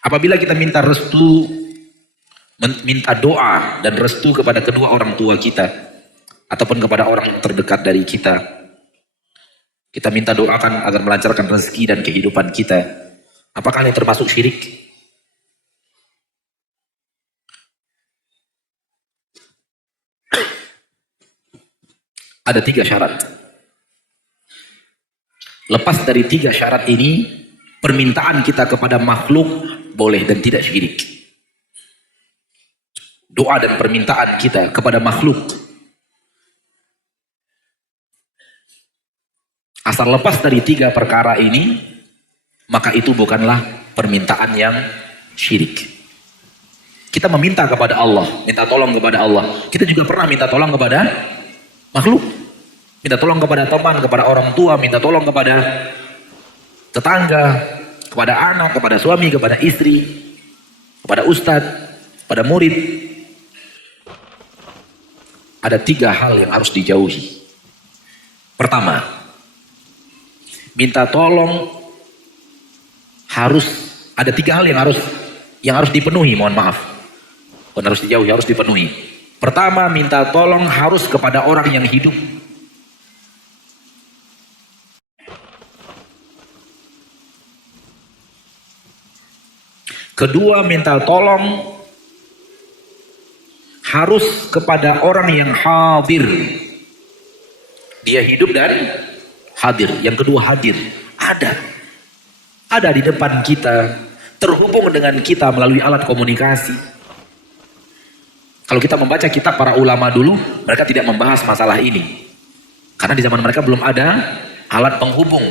Apabila kita minta restu, minta doa dan restu kepada kedua orang tua kita, ataupun kepada orang yang terdekat dari kita, kita minta doakan agar melancarkan rezeki dan kehidupan kita. Apakah ini termasuk syirik? Ada 3 syarat. Lepas dari 3 syarat ini, permintaan kita kepada makhluk boleh dan tidak syirik. Doa dan permintaan kita kepada makhluk, asal lepas dari 3 perkara ini, maka itu bukanlah permintaan yang syirik. Kita meminta kepada Allah, minta tolong kepada Allah. Kita juga pernah minta tolong kepada makhluk. Minta tolong kepada teman, kepada orang tua, minta tolong kepada tetangga, kepada anak, kepada suami, kepada istri, kepada ustadz, kepada murid. Ada 3 hal yang harus dijauhi. Pertama, minta tolong harus ada 3 hal yang harus dipenuhi, mohon maaf. Bukan harus dijauhi, harus dipenuhi. Pertama, minta tolong harus kepada orang yang hidup. Kedua, minta tolong harus kepada orang yang hadir. Dia hidup dan hadir. Yang kedua, hadir. Ada di depan kita, terhubung dengan kita melalui alat komunikasi. Kalau kita membaca kitab para ulama dulu, mereka tidak membahas masalah ini. Karena di zaman mereka belum ada alat penghubung,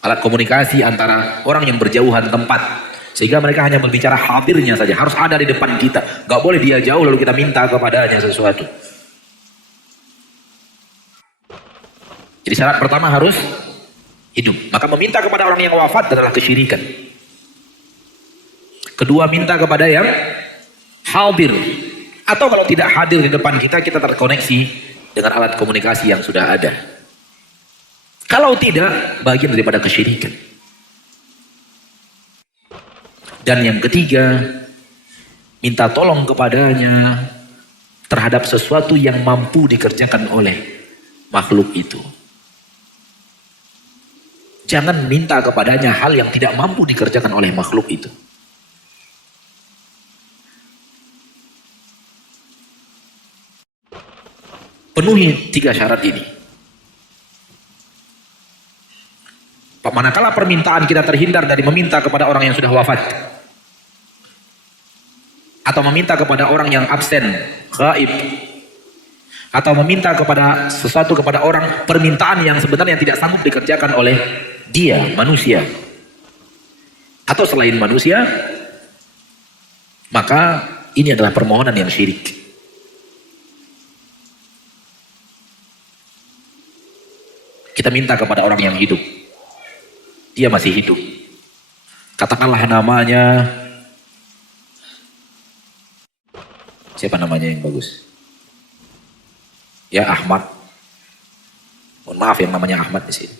alat komunikasi antara orang yang berjauhan tempat. Sehingga mereka hanya berbicara hadirnya saja, harus ada di depan kita. Gak boleh dia jauh lalu kita minta kepadanya sesuatu. Jadi syarat pertama harus hidup. Maka meminta kepada orang yang wafat adalah kesyirikan. Kedua, minta kepada yang hadir. Atau kalau tidak hadir di depan kita, kita terkoneksi dengan alat komunikasi yang sudah ada. Kalau tidak, bagian daripada kesyirikan. Dan yang ketiga, minta tolong kepadanya terhadap sesuatu yang mampu dikerjakan oleh makhluk itu. Jangan minta kepadanya hal yang tidak mampu dikerjakan oleh makhluk itu. Penuhi 3 syarat ini. Manakala permintaan kita terhindar dari meminta kepada orang yang sudah wafat, atau meminta kepada orang yang absen, gaib, atau meminta kepada sesuatu kepada orang, permintaan yang sebenarnya tidak sanggup dikerjakan oleh dia, manusia, atau selain manusia, maka ini adalah permohonan yang syirik. Kita minta kepada orang yang hidup, dia masih hidup, katakanlah namanya, siapa namanya yang bagus? Ya, Ahmad. Mohon maaf yang namanya Ahmad di sini.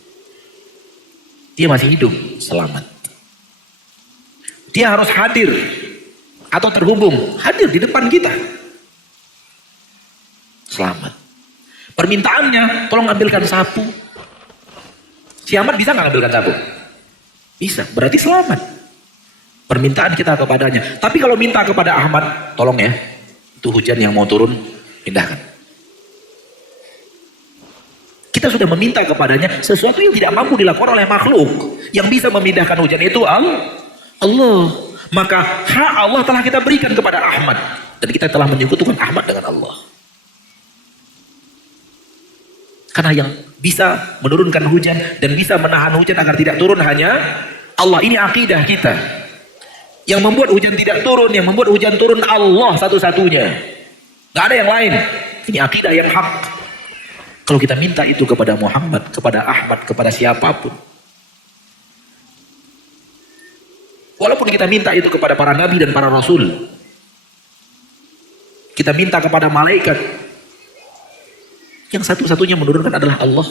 Dia masih hidup, selamat. Dia harus hadir atau terhubung, hadir di depan kita. Selamat. Permintaannya, tolong ambilkan sapu. Si Ahmad bisa nggak ambilkan sapu? Bisa, berarti selamat. Permintaan kita kepadanya. Tapi kalau minta kepada Ahmad, tolong ya, itu hujan yang mau turun, pindahkan. Kita sudah meminta kepadanya sesuatu yang tidak mampu dilakukan oleh makhluk. Yang bisa memindahkan hujan itu Allah. Maka hak Allah telah kita berikan kepada Ahmad. Dan kita telah menyekutukan Ahmad dengan Allah. Karena yang bisa menurunkan hujan dan bisa menahan hujan agar tidak turun hanya Allah. Ini akidah kita. Yang membuat hujan tidak turun, yang membuat hujan turun Allah satu-satunya. Gak ada yang lain. Ini akidah yang hak. Kalau kita minta itu kepada Muhammad, kepada Ahmad, kepada siapapun. Walaupun kita minta itu kepada para nabi dan para rasul. Kita minta kepada malaikat. Yang satu-satunya menurunkan adalah Allah.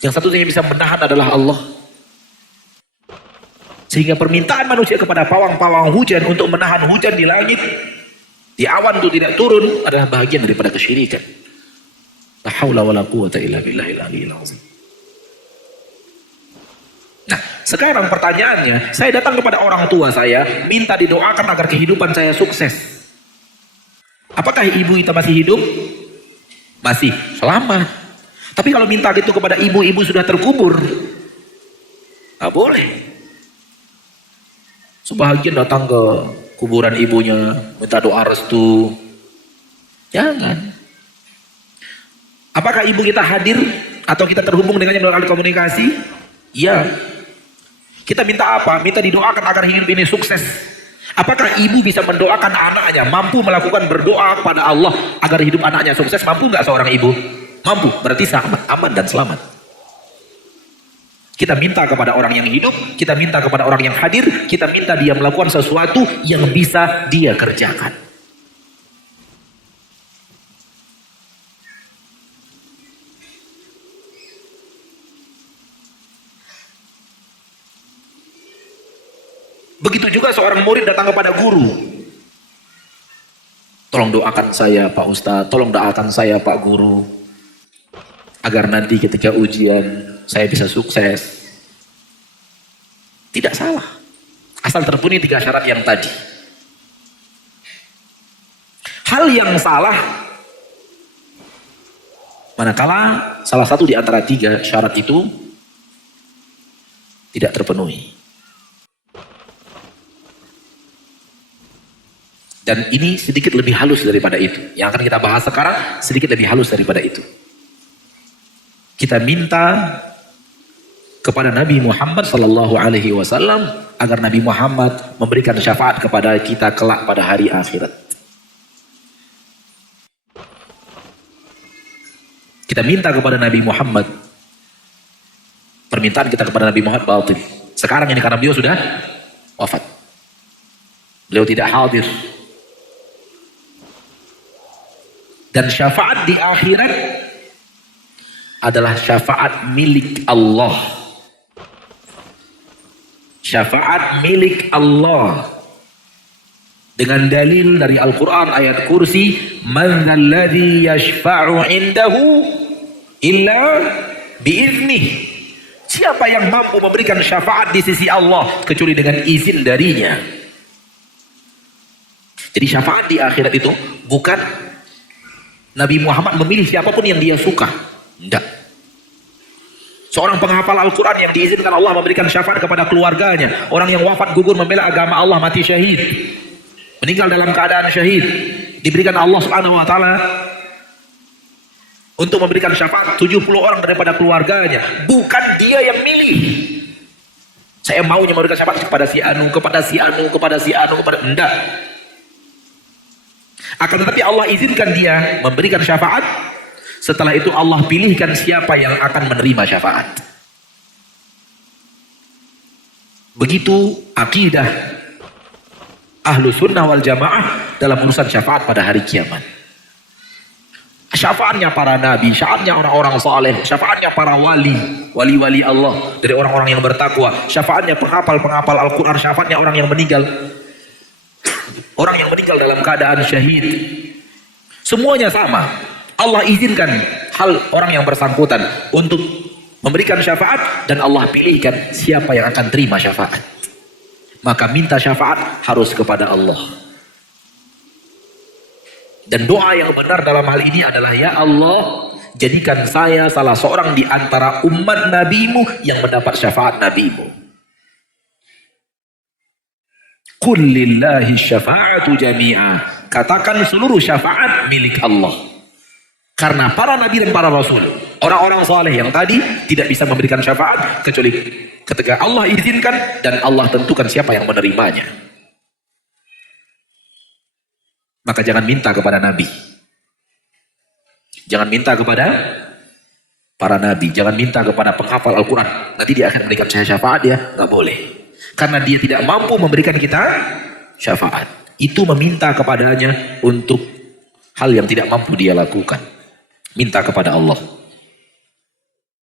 Yang satu-satunya bisa menahan adalah Allah. Sehingga permintaan manusia kepada pawang-pawang hujan untuk menahan hujan di langit, di awan itu tidak turun, adalah bagian daripada kesyirikan. La haula wala quwata illa billahil aliyyil azim. Nah, sekarang pertanyaannya, saya datang kepada orang tua saya, minta didoakan agar kehidupan saya sukses. Apakah ibu kita masih hidup? Masih, selamat. Tapi kalau minta gitu kepada ibu sudah terkubur, nggak boleh. Sebahagian datang ke kuburan ibunya, minta doa restu. Jangan. Apakah ibu kita hadir atau kita terhubung dengannya melalui komunikasi? Iya. Kita minta apa? Minta didoakan agar hidup ini sukses. Apakah ibu bisa mendoakan anaknya, mampu melakukan berdoa kepada Allah agar hidup anaknya sukses? Mampu nggak seorang ibu? Mampu, berarti selamat, aman dan selamat. Kita minta kepada orang yang hidup, kita minta kepada orang yang hadir, kita minta dia melakukan sesuatu yang bisa dia kerjakan. Begitu juga seorang murid datang kepada guru. Tolong doakan saya Pak Ustadz, tolong doakan saya Pak Guru, agar nanti ketika ujian saya bisa sukses. Tidak salah, asal terpenuhi 3 syarat yang tadi. Hal yang salah manakala salah satu di antara 3 syarat itu tidak terpenuhi. Dan ini sedikit lebih halus daripada itu. Yang akan kita bahas sekarang sedikit lebih halus daripada itu. Kita minta kepada Nabi Muhammad sallallahu alaihi wasallam agar Nabi Muhammad memberikan syafaat kepada kita kelak pada hari akhirat. Kita minta kepada Nabi Muhammad. Permintaan kita kepada Nabi Muhammad batil. Sekarang ini karena beliau sudah wafat. Beliau tidak hadir. Dan syafaat di akhirat adalah syafaat milik Allah. Syafaat milik Allah. Dengan dalil dari Al-Quran ayat kursi, man dzalladzi yashfa'u indahu illa biiznih. Siapa yang mampu memberikan syafaat di sisi Allah kecuali dengan izin darinya. Jadi syafaat di akhirat itu bukan Nabi Muhammad memilih siapapun yang dia suka. Tidak. Seorang penghafal Al-Quran yang diizinkan Allah memberikan syafaat kepada keluarganya. Orang yang wafat gugur membela agama Allah, mati syahid, meninggal dalam keadaan syahid, diberikan Allah Subhanahu wa taala untuk memberikan syafaat 70 orang daripada keluarganya. Bukan dia yang milih. Saya maunya memberikan syafaat kepada si Anu, kepada si Anu, kepada si Anu, kepada enggak. Akan tetapi Allah izinkan dia memberikan syafaat. Setelah itu Allah pilihkan siapa yang akan menerima syafaat. Begitu akidah ahlu sunnah wal jamaah dalam urusan syafaat pada hari kiamat. Syafaatnya para nabi, syafaatnya orang-orang saleh, syafaatnya para wali-wali Allah dari orang-orang yang bertakwa, syafaatnya penghafal Al-Quran, syafaatnya orang yang meninggal, orang yang meninggal dalam keadaan syahid. Semuanya sama. Allah izinkan hal orang yang bersangkutan untuk memberikan syafaat dan Allah pilihkan siapa yang akan terima syafaat. Maka minta syafaat harus kepada Allah. Dan doa yang benar dalam hal ini adalah, ya Allah, jadikan saya salah seorang di antara umat nabimu yang mendapat syafaat nabimu. Qul lillahi syafa'atu jami'a. Katakan seluruh syafaat milik Allah. Karena para nabi dan para rasul, orang-orang saleh yang tadi tidak bisa memberikan syafaat kecuali ketika Allah izinkan dan Allah tentukan siapa yang menerimanya. Maka jangan minta kepada nabi. Jangan minta kepada para nabi. Jangan minta kepada penghafal Al-Quran. Nanti dia akan memberikan saya syafaat, ya nggak boleh. Karena dia tidak mampu memberikan kita syafaat. Itu meminta kepadanya untuk hal yang tidak mampu dia lakukan. Minta kepada Allah.